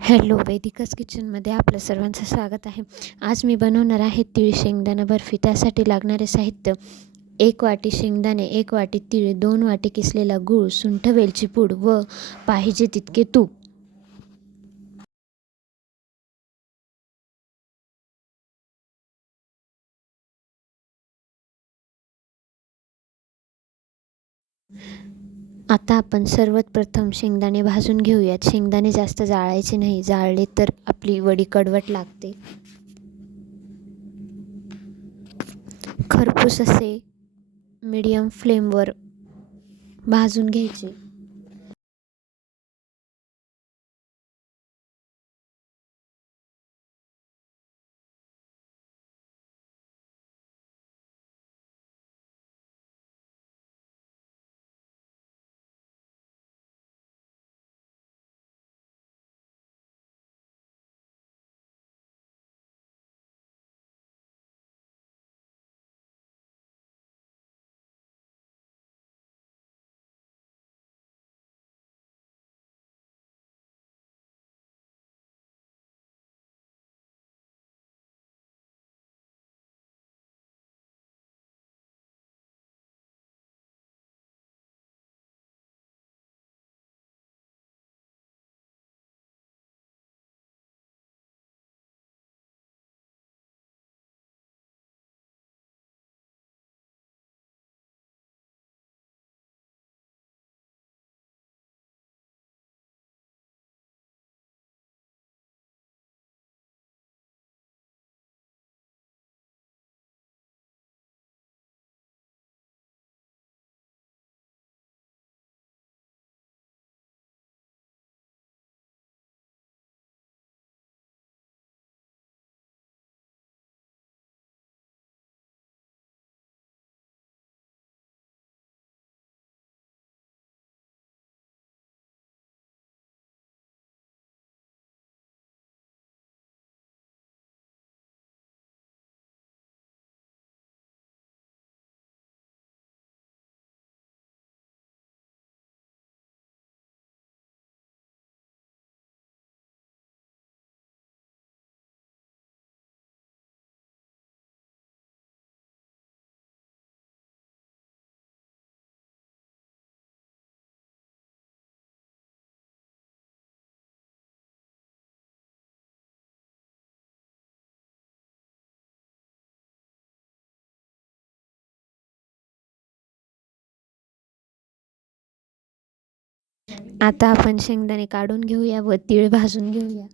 Hello वैदिकच किचनमध्ये आपलं सर्वांचं स्वागत आहे. आज मी बनवणार आहे तीळ शेंगदाणा बर्फी. त्यासाठी लागणारे साहित्य एक वाटी शेंगदाणे एक वाटी तीळ दोन वाटी किसलेला गूळ सुंठ वेलची पूड व पाहिजे तितके तूप. आता आपण सर्वात प्रथम शेंगदाणे भाजून घेऊयात. शेंगदाणे जास्त जाळायचे नाही. जाळले तर आपली वडी कडवट लागते. खरपूस असे मीडियम फ्लेमवर भाजून घ्यायचे. आता आपण शेंगदाणे काढून घेऊया व तीळ भाजून घेऊया.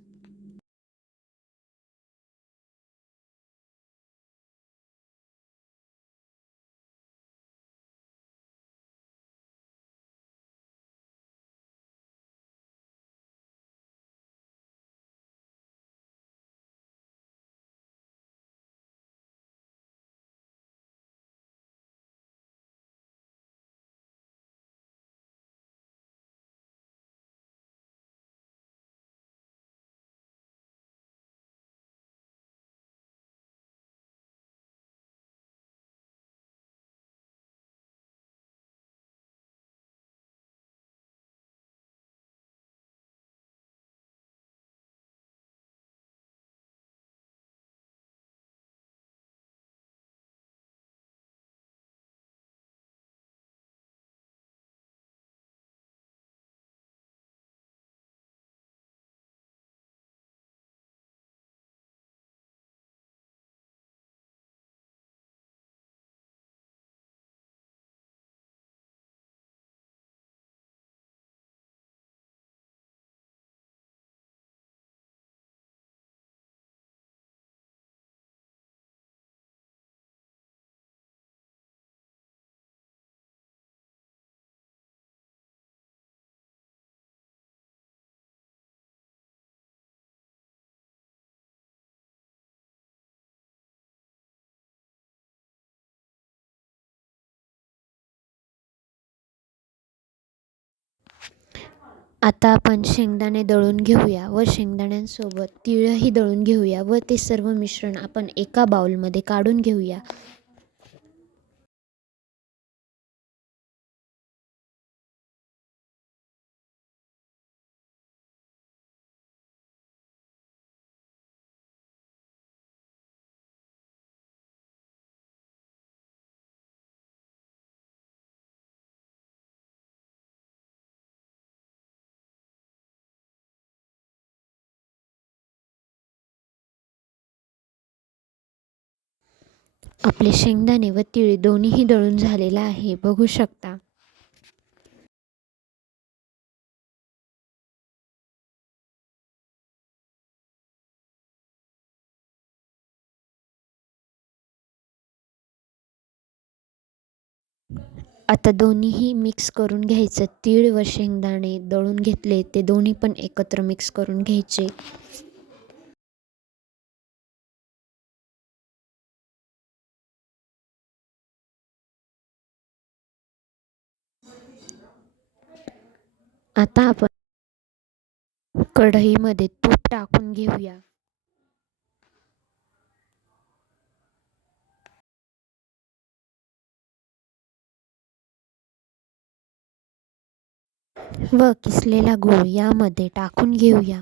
आता आपण शेंगदाणे दळून घेऊया व शेंगदाण्यांसोबत तिळही दळून घेऊया व ते सर्व मिश्रण आपण एका बाउलमध्ये काढून घेऊया. आपले शेंगदाणे व तिळ दोन्हीही दळून झालेला आहे. बघू शकता. आता दोन्हीही मिक्स करून घ्यायचं. तीळ व शेंगदाणे दळून घेतले. ते दोन्ही पण एकत्र मिक्स करून घ्यायचे. आता आपण कढईमध्ये तूप टाकून घेऊया. व किसलेला गूळ यामध्ये टाकून घेऊया.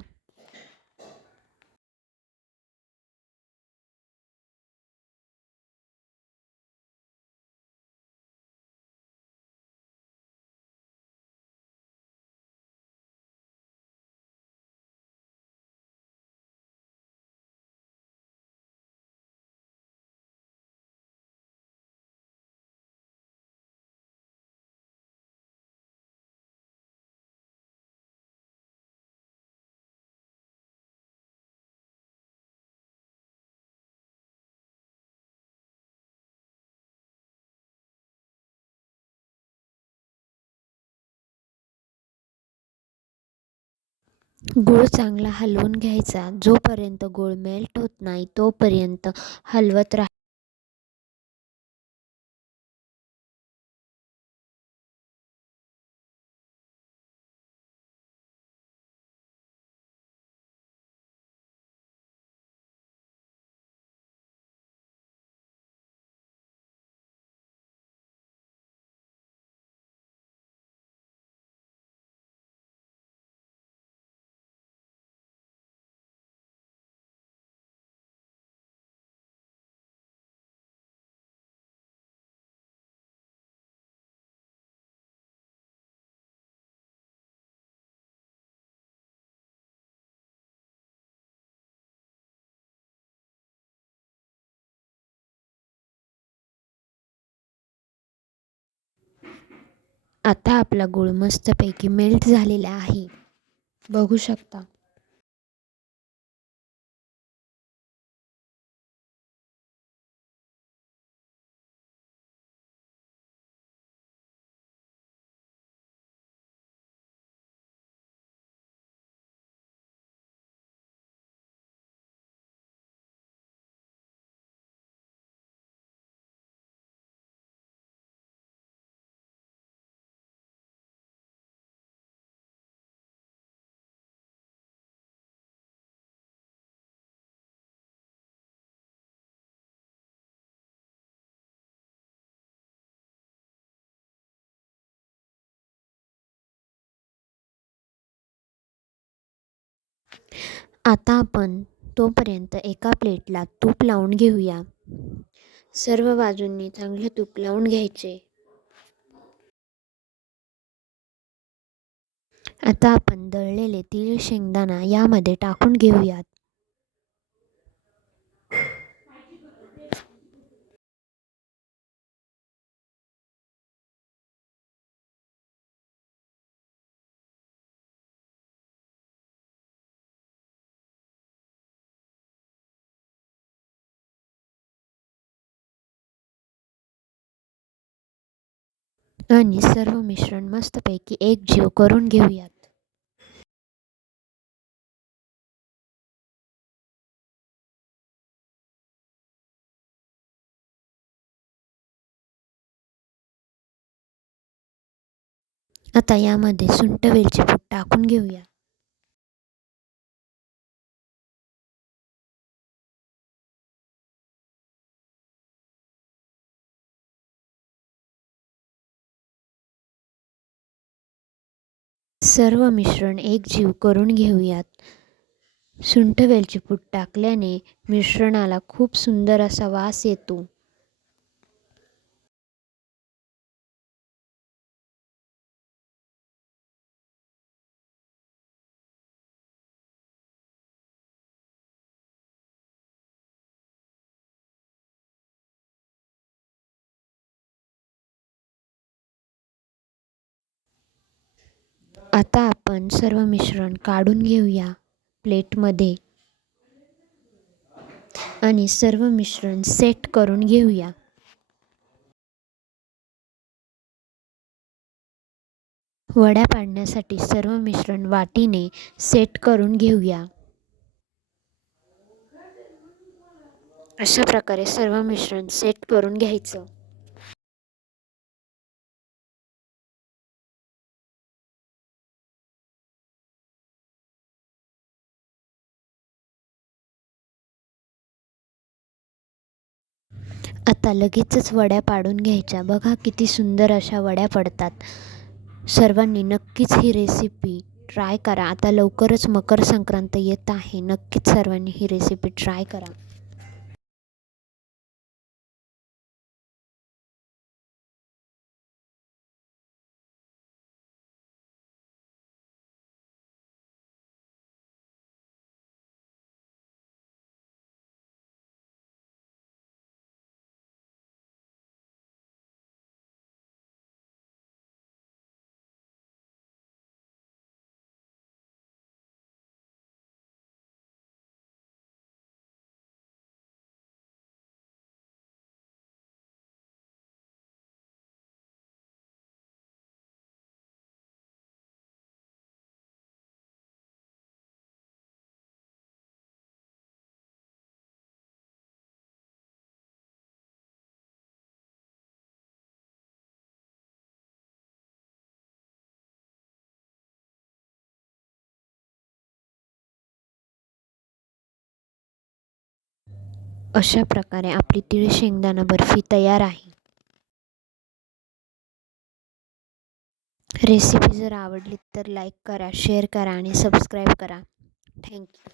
गूळ चांगला हलवून घ्यायचा. जोपर्यंत गूळ मेल्ट होत नाही तोपर्यंत हलवत राहा. आता आपला गूळ मस्तपैकी मेल्ट झालेला आहे. बघू शकता. आता आपण तोपर्यंत एका प्लेटला तूप लावून घेऊया. सर्व बाजूंनी चांगले तूप लावून घ्यायचे. आता आपण दळलेले तीळ शेंगदाणा यामध्ये टाकून घेऊयात. आणि सर्व मिश्रण मस्तपैकी एक जीव करून घेऊयात. आता यामध्ये सुंट वेलची पूड टाकून घेऊया सर्व मिश्रण एक जीव करून घेऊयात. सुंठ वेलची पूड टाकल्याने मिश्रणाला खूप सुंदर असा वास येतो. आता आपण सर्व मिश्रण काढून घेऊया प्लेटमध्ये. आणि सर्व मिश्रण सेट करून घेऊया. वड्या पाडण्यासाठी सर्व मिश्रण वाटीने सेट करून घेऊया. अशा प्रकारे सर्व मिश्रण सेट करून घ्यायचं. आता लगेचच वड्या पाडून घ्यायच्या. बघा किती सुंदर अशा वड्या पडतात. सर्वांनी नक्कीच ही रेसिपी ट्राय करा. आता लवकरच मकर संक्रांत येत आहे. नक्कीच सर्वांनी ही रेसिपी ट्राय करा. अशा प्रकारे आपली तिळ शेंगदाणा बर्फी तयार आहे. रेसिपी जर आवडली तर लाईक करा शेअर करा आणि सबस्क्राईब करा. थँक्यू